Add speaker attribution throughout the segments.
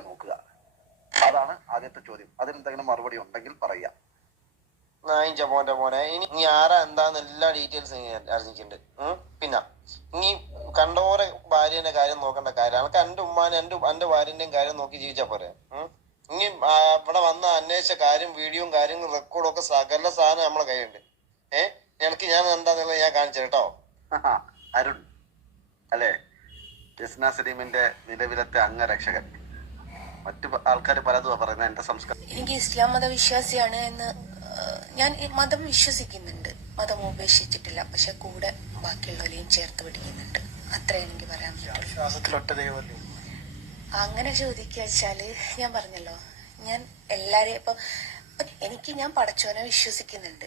Speaker 1: വിശ്വസിക്കാൻ നോക്കുക. അതാണ് ആദ്യത്തെ ചോദ്യം. അതിന് എന്തെങ്കിലും മറുപടി ഉണ്ടെങ്കിൽ പറയാം.
Speaker 2: നായിഞ്ച പോന്റെ മോനെ. ഇനി നീ ആരാ എന്താന്ന് എല്ലാ ഡീറ്റെയിൽസും അറിഞ്ഞിട്ടുണ്ട് പിന്നെ നീ കണ്ടോരെ ഭാര്യന്റെ കാര്യം നോക്കേണ്ട കാര്യമാണ്. എനിക്ക് എന്റെ ഉമ്മാനെ എന്റെ എന്റെ ഭാര്യന്റെയും കാര്യം നോക്കി ജീവിച്ചാ പോരെ? ഇനി ഇവിടെ വന്ന അന്വേഷിച്ച കാര്യം വീഡിയോയും കാര്യങ്ങളും റെക്കോർഡും ഒക്കെ സകല സാധനം നമ്മളെ കയ്യിലുണ്ട്. ഏഹ് എനിക്ക് ഞാൻ എന്താന്നുള്ളത് ഞാൻ കാണിച്ചു കേട്ടോ.
Speaker 1: അരുൺ അല്ലേ? ജസ്ന സലീമിന്റെ നിലവിലത്തെ അംഗരക്ഷകൻ. മറ്റു ആൾക്കാർ പലതും പറയുന്നത് എന്റെ സംസ്കാരം.
Speaker 3: എനിക്ക് ഇസ്ലാം മതവിശ്വാസിയാണ് എന്ന് ഞാൻ മതം വിശ്വസിക്കുന്നുണ്ട്. മതം ഉപേക്ഷിച്ചിട്ടില്ല പക്ഷെ കൂടെ ബാക്കിയുള്ളവരെയും ചേർത്ത് പിടിക്കുന്നുണ്ട്. അത്ര എനിക്ക് പറയാൻ പറ്റും
Speaker 4: വിശ്വാസത്തിൽ ഒറ്റ ദൈവമല്ലേ
Speaker 3: അങ്ങനെ ചോദിക്കുക വെച്ചാൽ ഞാൻ പറഞ്ഞല്ലോ ഞാൻ എല്ലാരെയും ഇപ്പൊ എനിക്ക് ഞാൻ പടച്ചോനെ വിശ്വസിക്കുന്നുണ്ട്.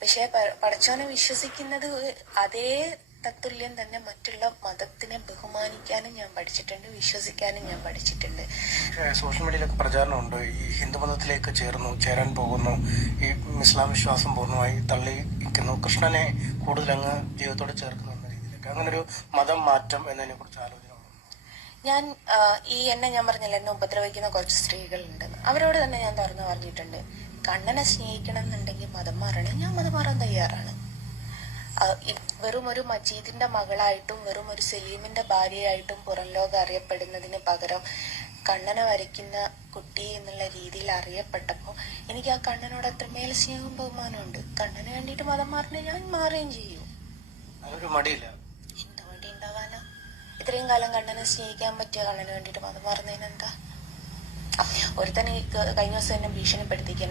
Speaker 3: പക്ഷെ പടച്ചോനെ വിശ്വസിക്കുന്നത് അതേ തത്തുല്യം തന്നെ മറ്റുള്ള മതത്തിനെ ബഹുമാനിക്കാനും ഞാൻ പഠിച്ചിട്ടുണ്ട് വിശ്വസിക്കാനും ഞാൻ പഠിച്ചിട്ടുണ്ട്.
Speaker 4: സോഷ്യൽ മീഡിയയിലൊക്കെ പ്രചാരണമുണ്ട്. ഈ ഹിന്ദു മതത്തിലേക്ക് ചേർന്നു ചേരാൻ പോകുന്നു. ഈ ഇസ്ലാം വിശ്വാസം പൂർണമായി തള്ളിയിരിക്കുന്നു. കൃഷ്ണനെ കൂടുതൽ അങ്ങ് ജീവിതത്തോട് ചേർക്കുന്നു എന്ന രീതിയിലൊക്കെ. അങ്ങനെ ഒരു മതം മാറ്റം എന്നതിനെ കുറിച്ച് ആലോചന
Speaker 3: ഞാൻ ഈ എന്നെ ഞാൻ പറഞ്ഞില്ല എന്നെ ഉപദ്രവിക്കുന്ന കുറച്ച് സ്ത്രീകളുണ്ട്. അവരോട് തന്നെ ഞാൻ തുറന്നു പറഞ്ഞിട്ടുണ്ട്. കണ്ണനെ സ്നേഹിക്കണം എന്നുണ്ടെങ്കിൽ മതം മാറണേ. ഞാൻ മതം മാറാൻ തയ്യാറാണ്. വെറും ഒരു മജീദിന്റെ മകളായിട്ടും വെറും ഒരു സലീമിന്റെ ഭാര്യയായിട്ടും പുറം ലോകം അറിയപ്പെടുന്നതിന് പകരം കണ്ണനെ വരയ്ക്കുന്ന കുട്ടി എന്നുള്ള രീതിയിൽ അറിയപ്പെട്ടപ്പോൾ എനിക്ക് ആ കണ്ണനോട് അത്രമേൽ സ്നേഹവും ബഹുമാനമുണ്ട് കണ്ണന് വേണ്ടിയിട്ട് മതം മാറിനെ ഞാൻ മാറുകയും ചെയ്യും.
Speaker 4: അതൊരു
Speaker 3: മടി ഉണ്ടാവാനാ ഇത്രയും കാലം കണ്ണനെ സ്നേഹിക്കാൻ പറ്റിയ കണ്ണന് വേണ്ടിയിട്ട് മതം മാറുന്നതിന് എന്താ ഒരുത്തൻ ഈ കഴിഞ്ഞ ദിവസം എന്നെ ഭീഷണിപ്പെടുത്തിക്ക്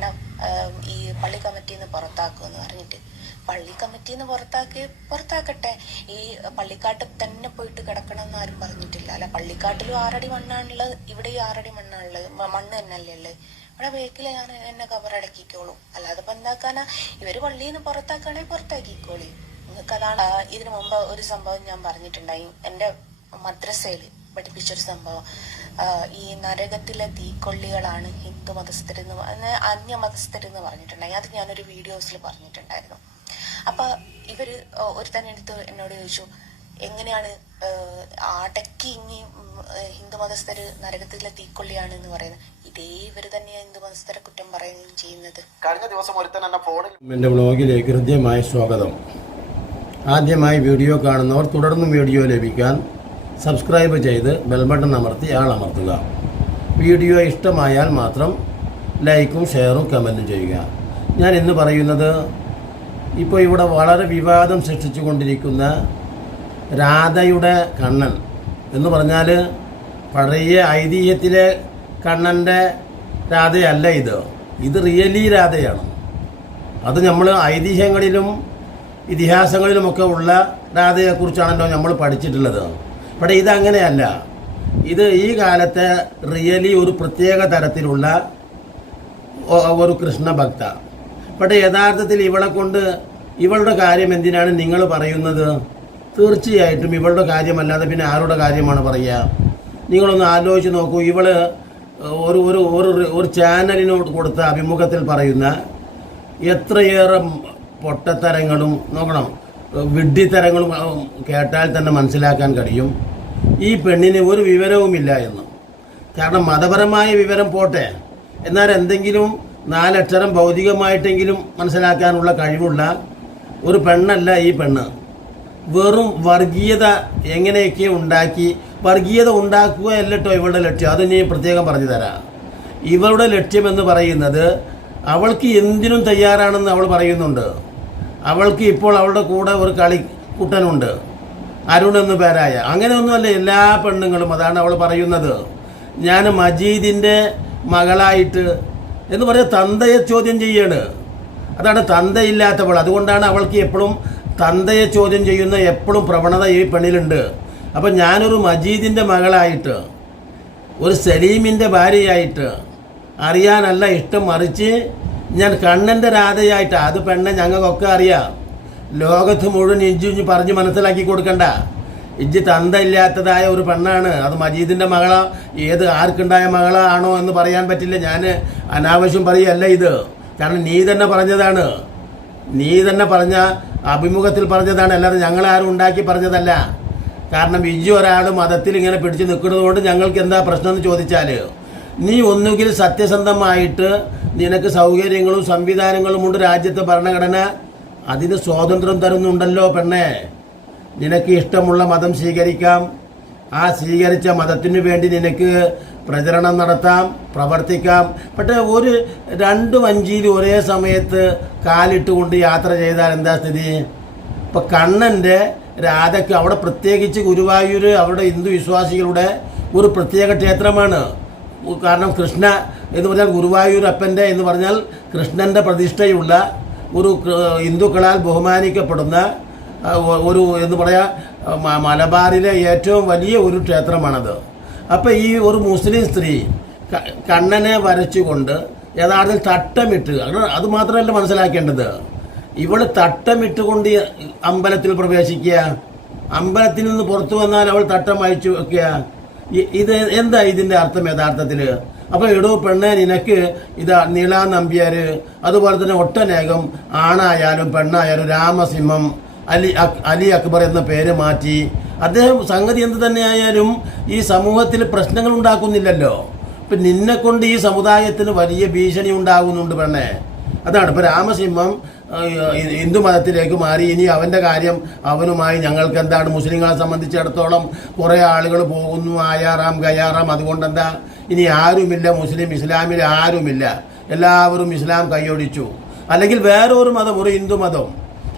Speaker 3: ഈ പള്ളി കമ്മിറ്റിന്ന് നിന്ന് പുറത്താക്കുമെന്ന് പറഞ്ഞിട്ട്. പള്ളി കമ്മിറ്റിന്ന് പുറത്താക്കി പുറത്താക്കട്ടെ. ഈ പള്ളിക്കാട്ടിൽ തന്നെ പോയിട്ട് കിടക്കണം എന്ന് ആരും പറഞ്ഞിട്ടില്ല. അല്ല പള്ളിക്കാട്ടിലും ആറടി മണ്ണാണുള്ളത് ഇവിടെ ഈ ആറടി മണ്ണാണുള്ളത്. മണ്ണ് തന്നെയല്ലേ ഉള്ളത് ഇവിടെ ബേക്കിൽ ഞാൻ എന്നെ കവറടക്കിക്കോളൂ അല്ലാതെ ഇപ്പൊ എന്താക്കാനാ? ഇവർ പള്ളിയിൽ നിന്ന് പുറത്താക്കുകയാണെങ്കിൽ പുറത്താക്കിക്കോളി. നിങ്ങൾക്ക് അതാണ് ഇതിനു മുമ്പ് ഒരു സംഭവം ഞാൻ പറഞ്ഞിട്ടുണ്ടായി. എന്റെ മദ്രസയിൽ പഠിപ്പിച്ചൊരു സംഭവം. ഈ നരകത്തിലെ തീക്കൊള്ളികളാണ് ഹിന്ദു മതസ്ഥരെന്ന് എന്ന് അങ്ങനെ അന്യ മതസ്ഥരെന്ന് പറഞ്ഞിട്ടുണ്ടായി. അത് ഞാനൊരു വീഡിയോസിൽ പറഞ്ഞിട്ടുണ്ടായിരുന്നു. അപ്പൊ ഇവർ ഒരു തന്നെ എടുത്ത് എന്നോട് ചോദിച്ചു എങ്ങനെയാണ് അടക്കി ഇങ്ങി ഹിന്ദു മതസ്ഥര് നരകത്തിലെ തീക്കൊള്ളിയാണ് എന്ന് പറയുന്നത്? ഇതേ ഇവർ തന്നെയാണ് ഹിന്ദു മതസ്ഥരെ കുറ്റം പറയുകയും ചെയ്യുന്നത്.
Speaker 1: കഴിഞ്ഞ ദിവസം ഒരുത്തൻ എന്നെ ഫോണിൽ
Speaker 5: എന്റെ ബ്ലോഗിലേക്ക് ഹൃദ്യമായ സ്വാഗതം. ആദ്യമായി വീഡിയോ കാണുന്നവർ തുടർന്നും വീഡിയോ ലഭിക്കാൻ സബ്സ്ക്രൈബ് ചെയ്ത് ബെൽബട്ടൺ അമർത്തി ആൾ അമർത്തുക. വീഡിയോ ഇഷ്ടമായാൽ മാത്രം ലൈക്കും ഷെയറും കമന്റും ചെയ്യുക. ഞാൻ ഇന്ന് പറയുന്നത് ഇപ്പോൾ ഇവിടെ വളരെ വിവാദം സൃഷ്ടിച്ചു കൊണ്ടിരിക്കുന്ന രാധയുടെ കണ്ണൻ എന്ന് പറഞ്ഞാൽ പഴയ ഐതിഹ്യത്തിലെ കണ്ണന്റെ രാധയല്ല ഇത്. ഇത് റിയലി രാധയാണ്. അത് നമ്മൾ ഐതിഹ്യങ്ങളിലും ഇതിഹാസങ്ങളിലുമൊക്കെ ഉള്ള രാധയെക്കുറിച്ചാണല്ലോ നമ്മൾ പഠിച്ചിട്ടുള്ളത്. പക്ഷേ ഇതങ്ങനെയല്ല. ഇത് ഈ കാലത്തെ റിയലി ഒരു പ്രത്യേക തരത്തിലുള്ള ഒരു കൃഷ്ണഭക്ത പക്ഷേ യഥാർത്ഥത്തിൽ ഇവളെ കൊണ്ട് ഇവളുടെ കാര്യം എന്തിനാണ് നിങ്ങൾ പറയുന്നത്? തീർച്ചയായിട്ടും ഇവളുടെ കാര്യമല്ലാതെ പിന്നെ ആരുടെ കാര്യമാണ് പറയുക? നിങ്ങളൊന്ന് ആലോചിച്ച് നോക്കൂ. ഇവൾ ഒരു ഒരു ഒരു ഒരു ചാനലിനോട് കൊടുത്ത അഭിമുഖത്തിൽ പറയുന്ന എത്രയേറെ പൊട്ടത്തരങ്ങളും നോക്കണം. വിഡ്ഢിത്തരങ്ങളും കേട്ടാൽ തന്നെ മനസ്സിലാക്കാൻ കഴിയും. ഈ പെണ്ണിന് ഒരു വിവരവുമില്ല എന്ന്. കാരണം മതപരമായ വിവരം പോട്ടെ. എന്നാൽ എന്തെങ്കിലും നാലക്ഷരം ഭൗതികമായിട്ടെങ്കിലും മനസ്സിലാക്കാനുള്ള കഴിവുള്ള ഒരു പെണ്ണല്ല ഈ പെണ്ണ്. വെറും വർഗീയത എങ്ങനെയൊക്കെ ഉണ്ടാക്കി വർഗീയത ഉണ്ടാക്കുക അല്ലട്ടോ ഇവളുടെ ലക്ഷ്യം. അത് ഞാൻ പ്രത്യേകം പറഞ്ഞു തരാം. ഇവളുടെ ലക്ഷ്യമെന്ന് പറയുന്നത് അവൾക്ക് എന്തിനും തയ്യാറാണെന്ന് അവൾ പറയുന്നുണ്ട്. അവൾക്ക് ഇപ്പോൾ അവളുടെ കൂടെ ഒരു കളി കുട്ടനുണ്ട്. അരുൺ എന്ന് പേരായ. അങ്ങനെയൊന്നുമല്ല എല്ലാ പെണ്ണുങ്ങളും അതാണ് അവൾ പറയുന്നത്. ഞാൻ മജീദിന്റെ മകളായിട്ട് എന്ന് പറയാൻ തന്തയെ ചോദ്യം ചെയ്യാണ്. അതാണ് തന്തയില്ലാത്തവൾ. അതുകൊണ്ടാണ് അവൾക്ക് എപ്പോഴും തന്തയെ ചോദ്യം ചെയ്യുന്ന എപ്പോഴും പ്രവണത ഈ പെണ്ണിലുണ്ട്. അപ്പം ഞാനൊരു മജീദിന്റെ മകളായിട്ട് ഒരു സലീമിന്റെ ഭാര്യയായിട്ട് അറിയാനല്ല ഇഷ്ടം മറിച്ച് ഞാൻ കണ്ണന്റെ രാധയായിട്ട്. അത് പെണ്ണെ ഞങ്ങൾക്കൊക്കെ അറിയാം. ലോകത്ത് മുഴുവൻ ഇജ്ജു ഇജ്ജ് പറഞ്ഞ് മനസ്സിലാക്കി കൊടുക്കണ്ട. ഇഞ്ചി തന്ത ഇല്ലാത്തതായ ഒരു പെണ്ണാണ്. അത് മജീദിന്റെ മകളാ. ഏത് ആർക്കുണ്ടായ മകളാണോ എന്ന് പറയാൻ പറ്റില്ല. ഞാൻ അനാവശ്യം പറയല്ല ഇത്. കാരണം നീ തന്നെ പറഞ്ഞതാണ്. നീ തന്നെ പറഞ്ഞ അഭിമുഖത്തിൽ പറഞ്ഞതാണ്. അല്ലാതെ ഞങ്ങളാരും ഉണ്ടാക്കി പറഞ്ഞതല്ല. കാരണം ഇജ്ജു ഒരാൾ മതത്തിൽ ഇങ്ങനെ പിടിച്ചു നിൽക്കുന്നതുകൊണ്ട് ഞങ്ങൾക്ക് എന്താ പ്രശ്നം എന്ന് ചോദിച്ചാൽ നീ ഒന്നുകിൽ സത്യസന്ധമായിട്ട് നിനക്ക് സൗകര്യങ്ങളും സംവിധാനങ്ങളും ഉണ്ട് രാജ്യത്തെ ഭരണഘടന. അതിന് സ്വാതന്ത്ര്യം തരുന്നുണ്ടല്ലോ പെണ്ണെ. നിനക്ക് ഇഷ്ടമുള്ള മതം സ്വീകരിക്കാം. ആ സ്വീകരിച്ച മതത്തിനു വേണ്ടി നിനക്ക് പ്രചരണം നടത്താം പ്രവർത്തിക്കാം. പക്ഷേ ഒരു രണ്ട് വഞ്ചിയിൽ ഒരേ സമയത്ത് കാലിട്ടുകൊണ്ട് യാത്ര ചെയ്താൽ എന്താ സ്ഥിതി? ഇപ്പം കണ്ണന്റെ രാധയ്ക്ക് അവിടെ പ്രത്യേകിച്ച് ഗുരുവായൂർ അവിടെ ഹിന്ദു വിശ്വാസികളുടെ ഒരു പ്രത്യേക ക്ഷേത്രമാണ്. കാരണം കൃഷ്ണ എന്ന് പറഞ്ഞാൽ ഗുരുവായൂർ അപ്പന്റെ എന്ന് പറഞ്ഞാൽ കൃഷ്ണന്റെ പ്രതിഷ്ഠയുള്ള ഒരു ഹിന്ദുക്കളാൽ ബഹുമാനിക്കപ്പെടുന്ന ഒരു എന്ന് പറയാ മലബാറിലെ ഏറ്റവും വലിയ ഒരു ക്ഷേത്രമാണത്. അപ്പോൾ ഈ ഒരു മുസ്ലിം സ്ത്രീ കണ്ണനെ വരച്ചുകൊണ്ട് യഥാർത്ഥത്തിൽ തട്ടമിട്ട് അത് മാത്രമല്ല മനസ്സിലാക്കേണ്ടത്. ഇവൾ തട്ടമിട്ടുകൊണ്ട് കൊണ്ട് അമ്പലത്തിൽ പ്രവേശിക്കുക അമ്പലത്തിൽ നിന്ന് പുറത്തു വന്നാൽ അവൾ തട്ടം അയച്ചു വെക്കുക ഇത് എന്താ ഇതിന്റെ അർത്ഥം യഥാർത്ഥത്തിൽ അപ്പൊ എടോ പെണ്ണെ നിനക്ക് ഇതാ നീള നമ്പ്യാര് അതുപോലെ തന്നെ ഒട്ടനേകം ആണായാലും പെണ്ണായാലും രാമസിംഹം അലി അലി അക്ബർ എന്ന പേര് മാറ്റി. അദ്ദേഹം സംഗതി എന്ത് തന്നെയായാലും ഈ സമൂഹത്തിൽ പ്രശ്നങ്ങൾ ഉണ്ടാക്കുന്നില്ലല്ലോ. ഇപ്പൊ നിന്നെ കൊണ്ട് ഈ സമുദായത്തിന് വലിയ ഭീഷണി ഉണ്ടാകുന്നുണ്ട് പെണ്ണെ. അതാണ്. ഇപ്പൊ രാമസിംഹം ഹിന്ദു മതത്തിലേക്ക് മാറി. ഇനി അവന്റെ കാര്യം അവനുമായി ഞങ്ങൾക്ക് എന്താണ്? മുസ്ലിങ്ങളെ സംബന്ധിച്ചിടത്തോളം കുറേ ആളുകൾ പോകുന്നു. ആയാറാം കയ്യാറാം അതുകൊണ്ട് എന്താ ഇനി ആരുമില്ല. മുസ്ലിം ഇസ്ലാമിൽ ആരുമില്ല. എല്ലാവരും ഇസ്ലാം കൈയൊടിച്ചു. അല്ലെങ്കിൽ വേറൊരു മതം ഒരു ഹിന്ദു മതം.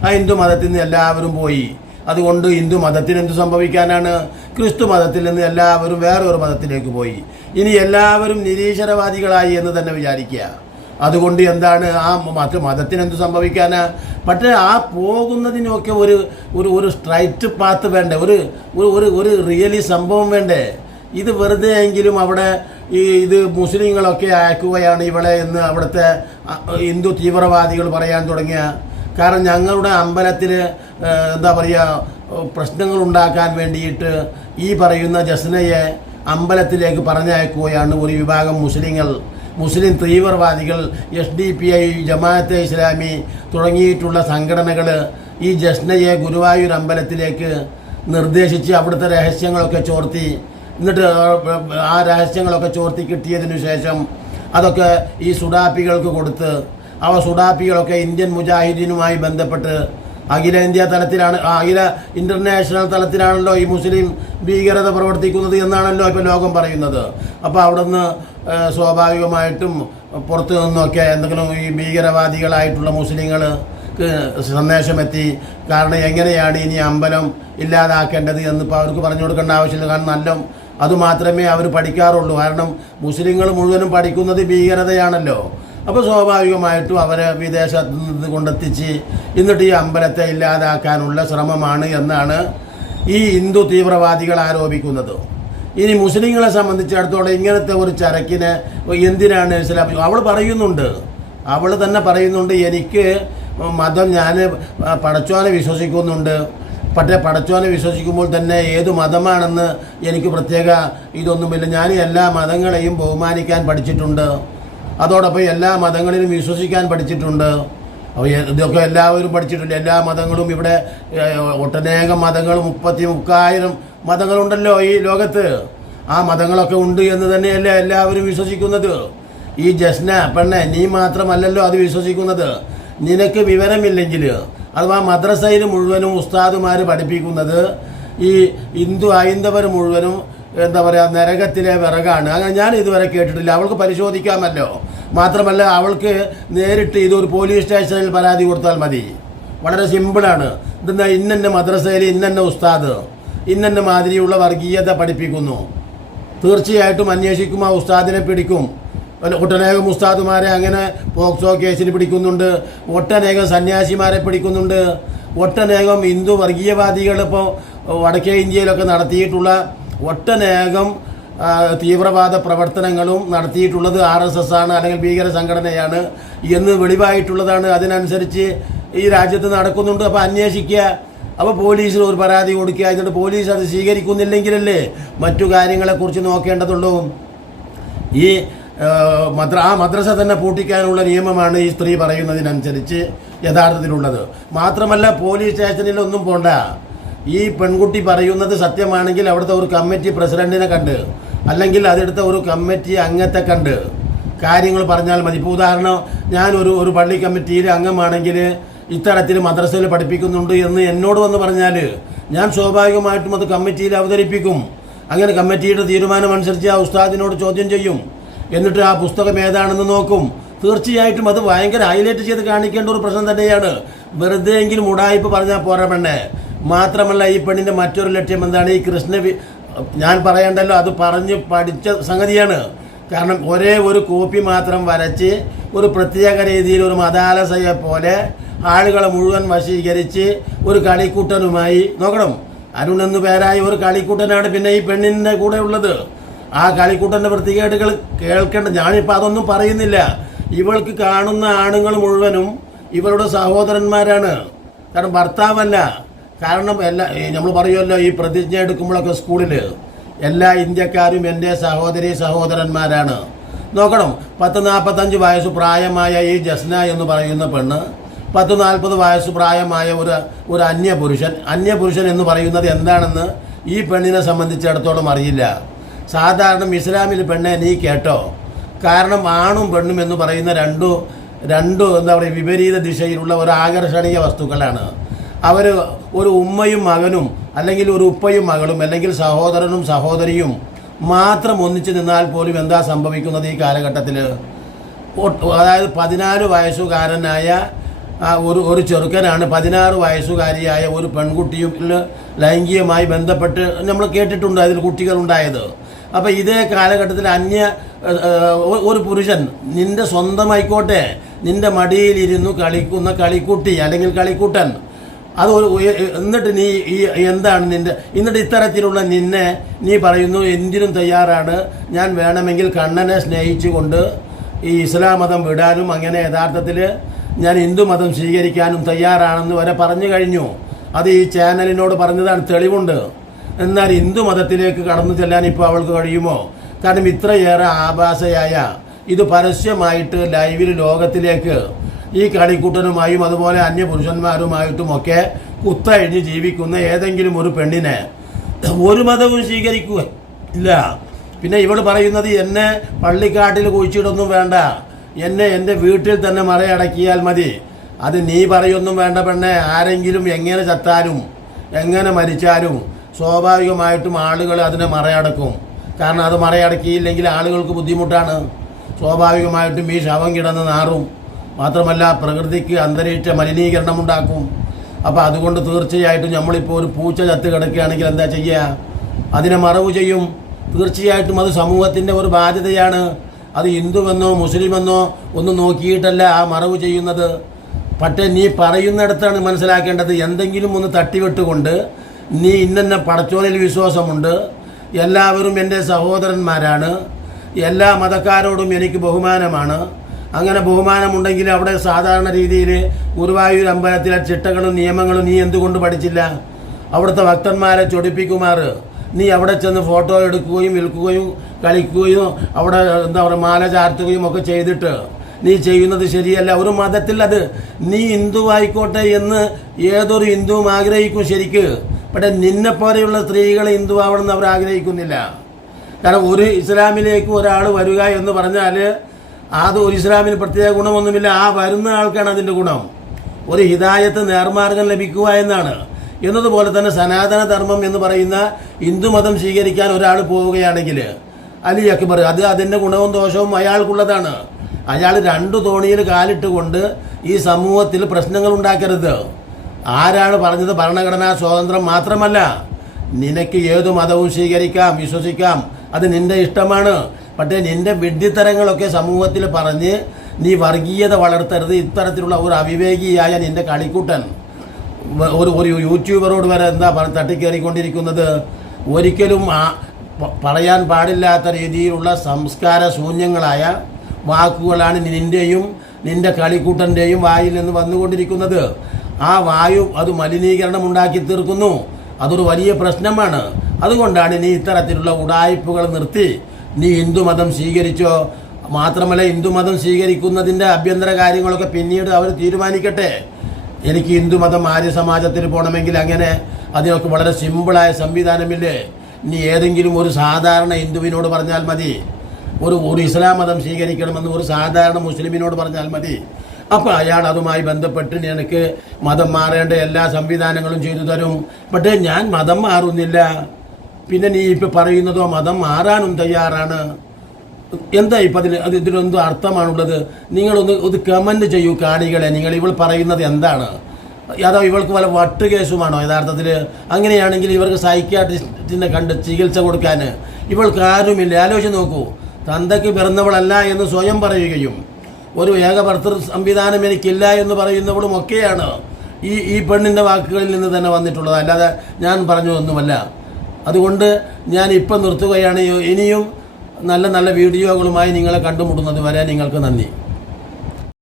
Speaker 5: ആ ഹിന്ദു മതത്തിൽ നിന്ന് എല്ലാവരും പോയി. അതുകൊണ്ട് ഹിന്ദു മതത്തിന് എന്ത് സംഭവിക്കാനാണ്? ക്രിസ്തു മതത്തിൽ നിന്ന് എല്ലാവരും വേറൊരു മതത്തിലേക്ക് പോയി. ഇനി എല്ലാവരും നിരീശ്വരവാദികളായി എന്ന് തന്നെ വിചാരിക്കുക. അതുകൊണ്ട് എന്താണ് ആ മത മതത്തിന് എന്ത് സംഭവിക്കാനാ? പക്ഷേ ആ പോകുന്നതിനൊക്കെ ഒരു ഒരു ഒരു സ്ട്രൈറ്റ് പാത്ത് വേണ്ടേ? ഒരു ഒരു- ഒരു റിയലി സംഭവം വേണ്ടേ? ഇത് വെറുതെ എങ്കിലും അവിടെ ഈ ഇത് മുസ്ലിങ്ങളൊക്കെ അയക്കുകയാണ് ഇവളെ എന്ന് അവിടുത്തെ ഹിന്ദു തീവ്രവാദികൾ പറയാൻ തുടങ്ങിയ. കാരണം ഞങ്ങളുടെ അമ്പലത്തിൽ എന്താ പറയുക പ്രശ്നങ്ങൾ ഉണ്ടാക്കാൻ വേണ്ടിയിട്ട് ഈ പറയുന്ന ജസ്നയെ അമ്പലത്തിലേക്ക് പറഞ്ഞയക്കുകയാണ് ഒരു വിഭാഗം മുസ്ലിങ്ങൾ. മുസ്ലിം തീവ്രവാദികൾ S D P I Jamaat e Islami തുടങ്ങിയിട്ടുള്ള സംഘടനകൾ ഈ ജഷ്നയെ ഗുരുവായൂർ അമ്പലത്തിലേക്ക് നിർദ്ദേശിച്ച് അവിടുത്തെ രഹസ്യങ്ങളൊക്കെ ചോർത്തി എന്നിട്ട് ആ രഹസ്യങ്ങളൊക്കെ ചോർത്തി കിട്ടിയതിനു ശേഷം അതൊക്കെ ഈ സുഡാപ്പികൾക്ക് കൊടുത്ത് അവ സുഡാപ്പികളൊക്കെ ഇന്ത്യൻ മുജാഹിദീനുമായി ബന്ധപ്പെട്ട് അഖിലേന്ത്യാ തലത്തിലാണ് അഖില ഇന്റർനാഷണൽ തലത്തിലാണല്ലോ ഈ മുസ്ലിം ഭീകരത പ്രവർത്തിക്കുന്നത് എന്നാണല്ലോ ഇപ്പോൾ ലോകം പറയുന്നത്. അപ്പോൾ അവിടുന്ന് സ്വാഭാവികമായിട്ടും പുറത്തു നിന്നൊക്കെ എന്തെങ്കിലും ഈ ഭീകരവാദികളായിട്ടുള്ള മുസ്ലിങ്ങൾ സന്ദേശമെത്തി. കാരണം എങ്ങനെയാണ് ഇനി അമ്പലം ഇല്ലാതാക്കേണ്ടത് എന്നിപ്പോൾ അവർക്ക് പറഞ്ഞു കൊടുക്കേണ്ട ആവശ്യമില്ല. കാരണം നല്ല അതുമാത്രമേ അവർ പഠിക്കാറുള്ളൂ. കാരണം മുസ്ലിങ്ങൾ മുഴുവനും പഠിക്കുന്നത് ഭീകരതയാണല്ലോ. അപ്പോൾ സ്വാഭാവികമായിട്ടും അവരെ വിദേശത്ത് നിന്ന് കൊണ്ടെത്തിച്ച് എന്നിട്ട് ഈ അമ്പലത്തെ ഇല്ലാതാക്കാനുള്ള ശ്രമമാണ് എന്നാണ് ഈ ഹിന്ദു തീവ്രവാദികൾ ആരോപിക്കുന്നത്. ഇനി മുസ്ലിങ്ങളെ സംബന്ധിച്ചിടത്തോളം ഇങ്ങനത്തെ ഒരു ചരക്കിനെ എന്തിനാണ് ഇസ്ലാം അവൾ പറയുന്നുണ്ട്. അവൾ തന്നെ പറയുന്നുണ്ട് എനിക്ക് മതം ഞാൻ പടച്ചോനെ വിശ്വസിക്കുന്നുണ്ട്. പക്ഷേ പടച്ചോനെ വിശ്വസിക്കുമ്പോൾ തന്നെ ഏത് മതമാണെന്ന് എനിക്ക് പ്രത്യേക ഇതൊന്നുമില്ല. ഞാൻ എല്ലാ മതങ്ങളെയും ബഹുമാനിക്കാൻ പഠിച്ചിട്ടുണ്ട്. അതോടൊപ്പം എല്ലാ മതങ്ങളിലും വിശ്വസിക്കാൻ പഠിച്ചിട്ടുണ്ട്. ഇതൊക്കെ എല്ലാവരും പഠിച്ചിട്ടുണ്ട്. എല്ലാ മതങ്ങളും ഇവിടെ ഒട്ടനേകം മതങ്ങൾ മുപ്പത്തി മുക്കായിരം മതങ്ങളുണ്ടല്ലോ ഈ ലോകത്ത്. ആ മതങ്ങളൊക്കെ ഉണ്ട് എന്ന് തന്നെയല്ലേ എല്ലാവരും വിശ്വസിക്കുന്നത്. ഈ ജസ്ന പെണ്ണെ നീ മാത്രമല്ലല്ലോ അത് വിശ്വസിക്കുന്നത്. നിനക്ക് വിവരമില്ലെങ്കിൽ അഥവാ മദ്രസയിൽ മുഴുവനും ഉസ്താദുമാർ പഠിപ്പിക്കുന്നത് ഈ ഹിന്ദു ഹൈന്ദവർ മുഴുവനും എന്താ പറയുക നരകത്തിലെ വിറകാണ്. അങ്ങനെ ഞാൻ ഇതുവരെ കേട്ടിട്ടില്ല. അവൾക്ക് പരിശോധിക്കാമല്ലോ. മാത്രമല്ല അവൾക്ക് നേരിട്ട് ഇതൊരു പോലീസ് സ്റ്റേഷനിൽ പരാതി കൊടുത്താൽ മതി. വളരെ സിമ്പിളാണ്. ഇതെന്താ ഇന്നെ മദ്രസയിൽ ഇന്നെ ഉസ്താദ്. ഇന്നെ മാതിരിയുള്ള വർഗീയത പഠിപ്പിക്കുന്നു. തീർച്ചയായിട്ടും അന്വേഷിക്കും ആ ഉസ്താദിനെ പിടിക്കും. ഒട്ടനേകം ഉസ്താദുമാരെ അങ്ങനെ പോക്സോ കേസിന് പിടിക്കുന്നുണ്ട്. ഒട്ടനേകം സന്യാസിമാരെ പിടിക്കുന്നുണ്ട്. ഒട്ടനേകം ഹിന്ദു വർഗീയവാദികൾ ഇപ്പോൾ വടക്കേ ഇന്ത്യയിലൊക്കെ നടത്തിയിട്ടുള്ള ഒട്ടനേകം തീവ്രവാദ പ്രവർത്തനങ്ങളും നടത്തിയിട്ടുള്ളത് ആർ എസ് എസ് ആണ് അല്ലെങ്കിൽ ഭീകര സംഘടനയാണ് എന്ന് വെളിവായിട്ടുള്ളതാണ്. അതിനനുസരിച്ച് ഈ രാജ്യത്ത് നടക്കുന്നുണ്ട്. അപ്പോൾ അന്വേഷിക്കുക. അപ്പോൾ പോലീസിന് ഒരു പരാതി കൊടുക്കുക. എന്നിട്ട് പോലീസ് അത് സ്വീകരിക്കുന്നില്ലെങ്കിലല്ലേ മറ്റു കാര്യങ്ങളെക്കുറിച്ച് നോക്കേണ്ടതുള്ളൂ. ഈ മദ്ര ആ മദ്രസ തന്നെ പൂട്ടിക്കാനുള്ള നിയമമാണ് ഈ സ്ത്രീ പറയുന്നതിനനുസരിച്ച് യഥാർത്ഥത്തിലുള്ളത്. മാത്രമല്ല പോലീസ് സ്റ്റേഷനിലൊന്നും പോണ്ട. ഈ പെൺകുട്ടി പറയുന്നത് സത്യമാണെങ്കിൽ അവിടുത്തെ ഒരു കമ്മിറ്റി പ്രസിഡന്റിനെ കണ്ട് അല്ലെങ്കിൽ അതെടുത്ത ഒരു കമ്മിറ്റി അംഗത്തെ കണ്ട് കാര്യങ്ങൾ പറഞ്ഞാൽ മതി. ഇപ്പോൾ ഉദാഹരണം ഞാനൊരു ഒരു പള്ളി കമ്മിറ്റിയിൽ അംഗമാണെങ്കിൽ ഇത്തരത്തിൽ മദ്രസയിൽ പഠിപ്പിക്കുന്നുണ്ട് എന്ന് എന്നോട് വന്ന് പറഞ്ഞാൽ ഞാൻ സ്വാഭാവികമായിട്ടും അത് കമ്മിറ്റിയിൽ അവതരിപ്പിക്കും. അങ്ങനെ കമ്മിറ്റിയുടെ തീരുമാനമനുസരിച്ച് ആ ഉസ്താദിനോട് ചോദ്യം ചെയ്യും. എന്നിട്ട് ആ പുസ്തകം ഏതാണെന്ന് നോക്കും. തീർച്ചയായിട്ടും അത് ഭയങ്കര ഹൈലൈറ്റ് ചെയ്ത് കാണിക്കേണ്ട ഒരു പ്രശ്നം തന്നെയാണ്. വെറുതെ എങ്കിലും ഉടായ്പ പറഞ്ഞാൽ പോരാ പെണ്ണെ. മാത്രമല്ല ഈ പെണ്ണിന്റെ മറ്റൊരു ലക്ഷ്യം എന്താണ്? ഈ കൃഷ്ണ ഞാൻ പറയണ്ടല്ലോ അത് പറഞ്ഞ് പഠിച്ച സംഗതിയാണ്. കാരണം ഒരേ ഒരു കോപ്പി മാത്രം വരച്ച് ഒരു പ്രത്യേക രീതിയിൽ ഒരു മതാലസയെ പോലെ ആളുകളെ മുഴുവൻ വശീകരിച്ച് ഒരു കളിക്കൂട്ടനുമായി നോക്കണം. അരുൺ എന്നു പേരായ ഒരു കളിക്കൂട്ടനാണ് പിന്നെ ഈ പെണ്ണിന്റെ കൂടെ ഉള്ളത്. ആ കളിക്കൂട്ടന്റെ വൃത്തികേടുകൾ കേൾക്കേണ്ട ഞാനിപ്പോൾ അതൊന്നും പറയുന്നില്ല. ഇവൾക്ക് കാണുന്ന ആണുങ്ങൾ മുഴുവനും ഇവരുടെ സഹോദരന്മാരാണ്. കാരണം ഭർത്താവല്ല. കാരണം എല്ലാ നമ്മൾ പറയുമല്ലോ ഈ പ്രതിജ്ഞ എടുക്കുമ്പോഴൊക്കെ സ്കൂളിൽ എല്ലാ ഇന്ത്യക്കാരും എന്റെ സഹോദരി സഹോദരന്മാരാണ്. നോക്കണം പത്ത് നാൽപ്പത്തഞ്ച് വയസ്സ് പ്രായമായ ഈ ജസ്ന എന്ന് പറയുന്ന പെണ്ണ് പത്ത് നാൽപ്പത് വയസ്സ് പ്രായമായ ഒരു ഒരു അന്യപുരുഷൻ അന്യപുരുഷൻ എന്ന് പറയുന്നത് എന്താണെന്ന് ഈ പെണ്ണിനെ സംബന്ധിച്ചിടത്തോളം അറിയില്ല. സാധാരണ ഇസ്ലാമിൽ പെണ്ണെ നീ കേട്ടോ. കാരണം ആണും പെണ്ണും എന്ന് പറയുന്ന രണ്ടു രണ്ടു എന്താ പറയുക വിപരീത ദിശയിലുള്ള ഒരു ആകർഷണീയ വസ്തുക്കളാണ്. അവർ ഒരു ഉമ്മയും മകനും അല്ലെങ്കിൽ ഒരു ഉപ്പയും മകളും അല്ലെങ്കിൽ സഹോദരനും സഹോദരിയും മാത്രം ഒന്നിച്ചു നിന്നാൽ പോലും എന്താ സംഭവിക്കുന്നത് ഈ കാലഘട്ടത്തിൽ അതായത് പതിനാല് വയസ്സുകാരനായ ഒരു ഒരു ചെറുക്കനാണ് പതിനാറ് വയസ്സുകാരിയായ ഒരു പെൺകുട്ടിയും ലൈംഗികമായി ബന്ധപ്പെട്ട് നമ്മൾ കേട്ടിട്ടുണ്ട് അതിൽ കുട്ടികളുണ്ടായത്. അപ്പോൾ ഇതേ കാലഘട്ടത്തിൽ അന്യ ഒരു പുരുഷൻ നിന്റെ സ്വന്തമായിക്കോട്ടെ നിന്റെ മടിയിലിരുന്നു കളിക്കുന്ന കളിക്കുട്ടി അല്ലെങ്കിൽ കളിക്കുട്ടൻ. അത് ഒരു എന്നിട്ട് നീ ഈ എന്താണ് നിന്റെ എന്നിട്ട് ഇത്തരത്തിലുള്ള നിന്നെ നീ പറയുന്നു എന്തിനും തയ്യാറാണ്. ഞാൻ വേണമെങ്കിൽ കണ്ണനെ സ്നേഹിച്ചുകൊണ്ട് ഈ ഇസ്ലാം മതം വിടാനും അങ്ങനെ യഥാർത്ഥത്തിൽ ഞാൻ ഹിന്ദു മതം സ്വീകരിക്കാനും തയ്യാറാണെന്ന് വരെ പറഞ്ഞു കഴിഞ്ഞു. അത് ഈ ചാനലിനോട് പറഞ്ഞതാണ് തെളിവുണ്ട്. എന്നാൽ ഹിന്ദു മതത്തിലേക്ക് കടന്നു ചെല്ലാൻ ഇപ്പോൾ അവൾക്ക് കഴിയുമോ? കാരണം ഇത്രയേറെ ആഭാസയായ ഇത് പരസ്യമായിട്ട് ലൈവിൽ ലോകത്തിലേക്ക് ഈ കളിക്കൂട്ടനുമായും അതുപോലെ അന്യ പുരുഷന്മാരുമായിട്ടുമൊക്കെ കുത്തഴിഞ്ഞ് ജീവിക്കുന്ന ഏതെങ്കിലും ഒരു പെണ്ണിനെ ഒരു മതവും സ്വീകരിക്കുക ഇല്ല. പിന്നെ ഇവൾ പറയുന്നത് എന്നെ പള്ളിക്കാട്ടിൽ കുഴിച്ചിടൊന്നും വേണ്ട. എന്നെ എന്റെ വീട്ടിൽ തന്നെ മറയടക്കിയാൽ മതി. അത് നീ പറയൊന്നും വേണ്ട പെണ്ണെ. ആരെങ്കിലും എങ്ങനെ ചത്താലും എങ്ങനെ മരിച്ചാലും സ്വാഭാവികമായിട്ടും ആളുകൾ അതിനെ മറയടക്കും. കാരണം അത് മറയടക്കിയില്ലെങ്കിൽ ആളുകൾക്ക് ബുദ്ധിമുട്ടാണ്. സ്വാഭാവികമായിട്ടും ഈ ശവം കിടന്ന് നാറും. മാത്രമല്ല പ്രകൃതിക്ക് അന്തരീക്ഷ മലിനീകരണം ഉണ്ടാക്കും അപ്പോൾ അതുകൊണ്ട് തീർച്ചയായിട്ടും നമ്മളിപ്പോൾ ഒരു പൂച്ച ചത്ത് കിടക്കുകയാണെങ്കിൽ എന്താ ചെയ്യുക അതിനെ മറവ് ചെയ്യും. തീർച്ചയായിട്ടും അത് സമൂഹത്തിന്റെ ഒരു ബാധ്യതയാണ്. അത് ഹിന്ദുവെന്നോ മുസ്ലിമെന്നോ ഒന്നും നോക്കിയിട്ടല്ല ആ മറവ് ചെയ്യുന്നത്. പക്ഷേ നീ പറയുന്നിടത്താണ് മനസ്സിലാക്കേണ്ടത്. എന്തെങ്കിലും ഒന്ന് തട്ടിവിട്ടുകൊണ്ട് നീ ഇന്നെ പടച്ചോനിൽ വിശ്വാസമുണ്ട്. എല്ലാവരും എന്റെ സഹോദരന്മാരാണ്. എല്ലാ മതക്കാരോടും എനിക്ക് ബഹുമാനമാണ്. അങ്ങനെ ബഹുമാനമുണ്ടെങ്കിൽ അവിടെ സാധാരണ രീതിയിൽ ഗുരുവായൂർ അമ്പലത്തിലെ ചിട്ടകളും നിയമങ്ങളും നീ എന്തുകൊണ്ട് പഠിച്ചില്ല? അവിടുത്തെ ഭക്തന്മാരെ ചൊടിപ്പിക്കുമാർ നീ അവിടെ ചെന്ന് ഫോട്ടോ എടുക്കുകയും വിൽക്കുകയും കളിക്കുകയും അവിടെ എന്താ പറയുക മാല ചാർത്തുകയും ഒക്കെ ചെയ്തിട്ട് നീ ചെയ്യുന്നത് ശരിയല്ല. ഒരു മതത്തിൽ അത് നീ ഹിന്ദു ഹിന്ദുവായിക്കോട്ടെ എന്ന് ഏതൊരു ഹിന്ദുവും ആഗ്രഹിക്കും ശരിക്ക്. പക്ഷേ നിന്നെ പോലെയുള്ള സ്ത്രീകൾ ഹിന്ദു ആവണമെന്ന് അവർ ആഗ്രഹിക്കുന്നില്ല. കാരണം ഒരു ഇസ്ലാമിലേക്ക് ഒരാൾ വരിക എന്ന് പറഞ്ഞാൽ അത് ഒരു ഇസ്ലാമിന് പ്രത്യേക ഗുണമൊന്നുമില്ല. ആ വരുന്ന ആൾക്കാണ് അതിന്റെ ഗുണം. ഒരു ഹിതായത്ത് നേർമാർഗം ലഭിക്കുക എന്നാണ്. എന്നതുപോലെ തന്നെ സനാതന ധർമ്മം എന്ന് പറയുന്ന ഹിന്ദുമതം സ്വീകരിക്കാൻ ഒരാൾ പോവുകയാണെങ്കിൽ അലി അക്ബർ അത് അതിന്റെ ഗുണവും ദോഷവും അയാൾക്കുള്ളതാണ്. അയാൾ രണ്ടു തോണിയിൽ കാലിട്ടുകൊണ്ട് ഈ സമൂഹത്തിൽ പ്രശ്നങ്ങൾ ഉണ്ടാക്കരുത്. ആരാണ് പറഞ്ഞത് ഭരണഘടനാ സ്വാതന്ത്ര്യം മാത്രമല്ല? നിനക്ക് ഏത് മതവും സ്വീകരിക്കാം വിശ്വസിക്കാം. അത് നിന്റെ ഇഷ്ടമാണ്. പക്ഷേ നിന്റെ വിഡ്ഢിത്തരങ്ങളൊക്കെ സമൂഹത്തിൽ പറഞ്ഞ് നീ വർഗീയത വളർത്തരുത്. ഇത്തരത്തിലുള്ള ഒരു അവിവേകിയായ നിന്റെ കളിക്കൂട്ടൻ. ഒരു ഒരു യൂട്യൂബറോട് വരെ എന്താ തട്ടിക്കേറിക്കൊണ്ടിരിക്കുന്നത്? ഒരിക്കലും പറയാൻ പാടില്ലാത്ത രീതിയിലുള്ള സംസ്കാര ശൂന്യങ്ങളായ വാക്കുകളാണ് നിന്റെയും നിന്റെ കളിക്കൂട്ടന്റെയും വായിൽ നിന്ന് വന്നുകൊണ്ടിരിക്കുന്നത്. ആ വായു അത് മലിനീകരണം ഉണ്ടാക്കി തീർക്കുന്നു. അതൊരു വലിയ പ്രശ്നമാണ്. അതുകൊണ്ടാണ് നീ ഇത്തരത്തിലുള്ള ഉടായ്പകൾ നിർത്തി. നീ ഹിന്ദുമതം സ്വീകരിച്ചോ? മാത്രമല്ല ഹിന്ദുമതം സ്വീകരിക്കുന്നതിന്റെ ആഭ്യന്തര കാര്യങ്ങളൊക്കെ പിന്നീട് അവർ തീരുമാനിക്കട്ടെ. എനിക്ക് ഹിന്ദുമതം ആര്യ സമാജത്തിൽ പോകണമെങ്കിൽ അങ്ങനെ അതിനൊക്കെ വളരെ സിമ്പിളായ സംവിധാനമില്ലേ? നീ ഏതെങ്കിലും ഒരു സാധാരണ ഹിന്ദുവിനോട് പറഞ്ഞാൽ മതി. ഒരു ഒരു ഇസ്ലാം മതം സ്വീകരിക്കണമെന്ന് ഒരു സാധാരണ മുസ്ലിമിനോട് പറഞ്ഞാൽ മതി. അപ്പോൾ അയാൾ അതുമായി ബന്ധപ്പെട്ട് എനിക്ക് മതം മാറേണ്ട എല്ലാ സംവിധാനങ്ങളും ചെയ്തു തരും. പക്ഷേ ഞാൻ മതം മാറുന്നില്ല. പിന്നെ നീ ഇപ്പം പറയുന്നതോ മതം മാറാനും തയ്യാറാണ്? എന്താ ഇപ്പം അതിന് അത് ഇതിനെന്തോ അർത്ഥമാണുള്ളത്? നിങ്ങളൊന്ന് ഒന്ന് കമന്റ് ചെയ്യൂ കാണികളെ. നിങ്ങൾ ഇവൾ പറയുന്നത് എന്താണ്? അതോ ഇവൾക്ക് വല്ല വട്ട് കേസുമാണോ യഥാർത്ഥത്തിൽ? അങ്ങനെയാണെങ്കിൽ ഇവർക്ക് സൈക്യാട്രിസ്റ്റിനെ കണ്ട് ചികിത്സ കൊടുക്കാൻ. ഇവൾക്ക് ആരുമില്ല. ആലോചിച്ച് നോക്കൂ. തന്തയ്ക്ക് പിറന്നവളല്ല എന്ന് സ്വയം പറയുകയും ഒരു ഏകഭർത്തൃ സംവിധാനം എനിക്കില്ല എന്ന് പറയുന്നവളും ഒക്കെയാണ് ഈ ഈ പെണ്ണിന്റെ വാക്കുകളിൽ നിന്ന് തന്നെ വന്നിട്ടുള്ളത്. അല്ലാതെ ഞാൻ പറഞ്ഞു പറഞ്ഞതൊന്നുമല്ല. അതുകൊണ്ട് ഞാൻ ഇപ്പം നിർത്തുകയാണ്. ഇനിയും നല്ല നല്ല വീഡിയോകളുമായി നിങ്ങളെ കണ്ടുമുട്ടുന്നത് വരെ നിങ്ങൾക്ക് നന്ദി.